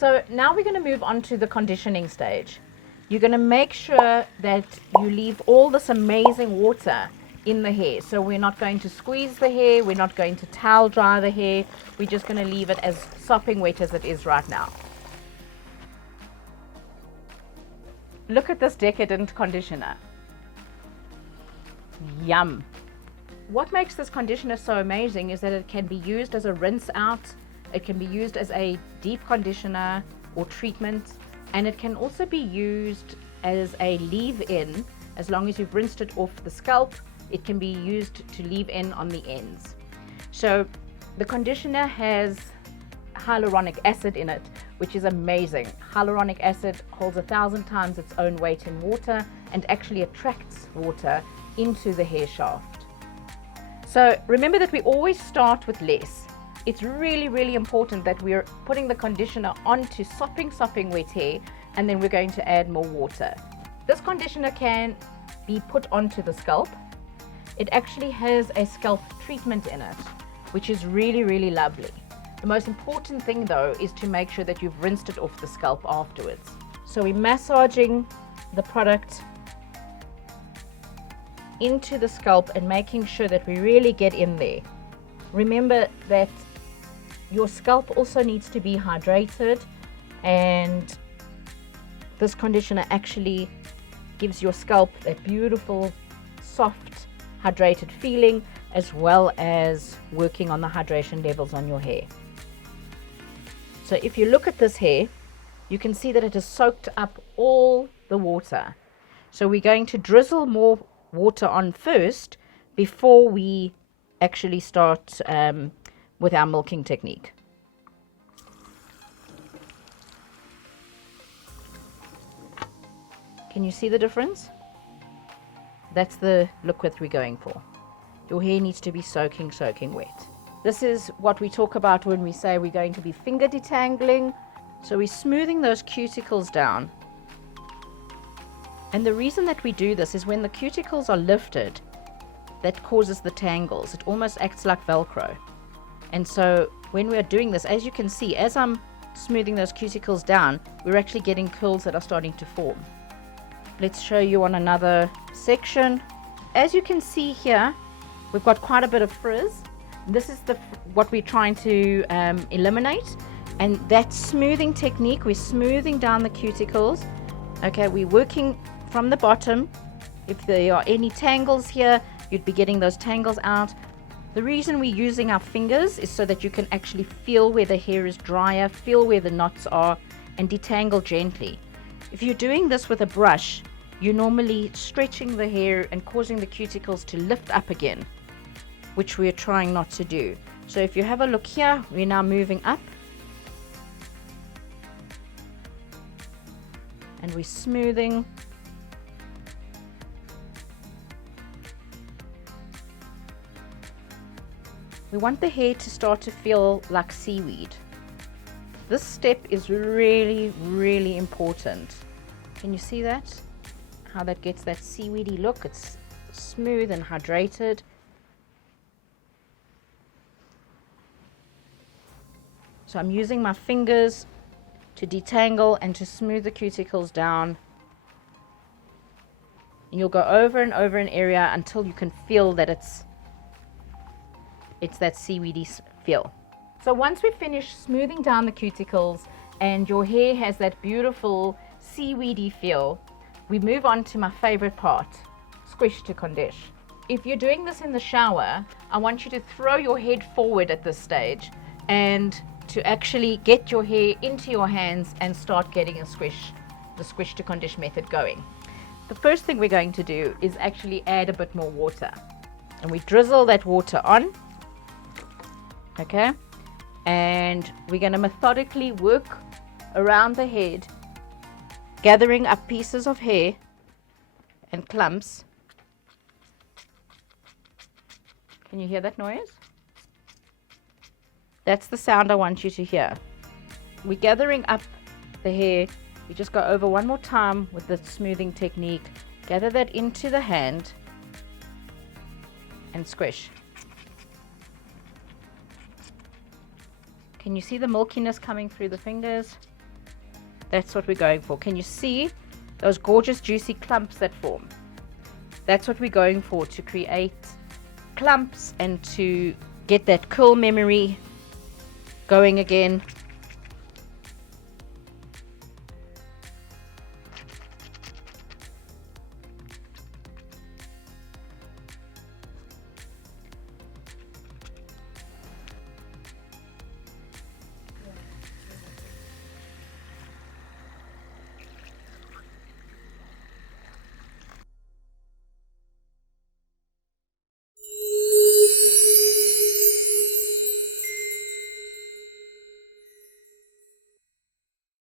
So now we're going to move on to the conditioning stage. You're going to make sure that you leave all this amazing water in the hair. So we're not going to squeeze the hair, we're not going to towel dry the hair, we're just going to leave it as sopping wet as it is right now. Look at this decadent conditioner. Yum. What makes this conditioner so amazing is that it can be used as a rinse out, it can be used as a deep conditioner or treatment, and it can also be used as a leave-in. As long as you've rinsed it off the scalp, it can be used to leave in on the ends. So the conditioner has hyaluronic acid in it, which is amazing. Hyaluronic acid holds 1,000 times its own weight in water and actually attracts water into the hair shaft. So remember that we always start with less. It's really, really important that we're putting the conditioner onto sopping wet hair, and then we're going to add more water. This conditioner can be put onto the scalp. It actually has a scalp treatment in it, which is really, really lovely. The most important thing though is to make sure that you've rinsed it off the scalp afterwards. So we're massaging the product into the scalp and making sure that we really get in there. Remember that your scalp also needs to be hydrated, and this conditioner actually gives your scalp that beautiful, soft, hydrated feeling, as well as working on the hydration levels on your hair. So if you look at this hair, you can see that it has soaked up all the water. So we're going to drizzle more water on first before we actually start with our milking technique. Can you see the difference? That's the look that we're going for. Your hair needs to be soaking wet. This is what we talk about when we say we're going to be finger detangling. So we're smoothing those cuticles down. And the reason that we do this is when the cuticles are lifted, that causes the tangles. It almost acts like Velcro. And so when we are doing this, as you can see, as I'm smoothing those cuticles down, we're actually getting curls that are starting to form. Let's show you on another section. As you can see here, we've got quite a bit of frizz. This is what we're trying to eliminate. And that smoothing technique, we're smoothing down the cuticles. Okay, we're working from the bottom. If there are any tangles here, you'd be getting those tangles out. The reason we're using our fingers is so that you can actually feel where the hair is drier, feel where the knots are, and detangle gently. If you're doing this with a brush, you're normally stretching the hair and causing the cuticles to lift up again, which we're trying not to do. So if you have a look here, we're now moving up. And we're smoothing. We want the hair to start to feel like seaweed. This step is really, really important. Can you see that? How that gets that seaweedy look. It's smooth and hydrated. So I'm using my fingers to detangle and to smooth the cuticles down. And you'll go over and over an area until you can feel that it's that seaweedy feel. So once we finish smoothing down the cuticles and your hair has that beautiful seaweedy feel, we move on to my favorite part, squish to condish. If you're doing this in the shower, I want you to throw your head forward at this stage and to actually get your hair into your hands and start getting the squish to condish method going. The first thing we're going to do is actually add a bit more water. And we drizzle that water on. Okay, and we're going to methodically work around the head, gathering up pieces of hair and clumps. Can you hear that noise? That's the sound I want you to hear. We're gathering up the hair. We just go over one more time with the smoothing technique. Gather that into the hand and squish. Can you see the milkiness coming through the fingers? That's what we're going for. Can you see those gorgeous juicy clumps that form? That's what we're going for, to create clumps and to get that curl memory going again.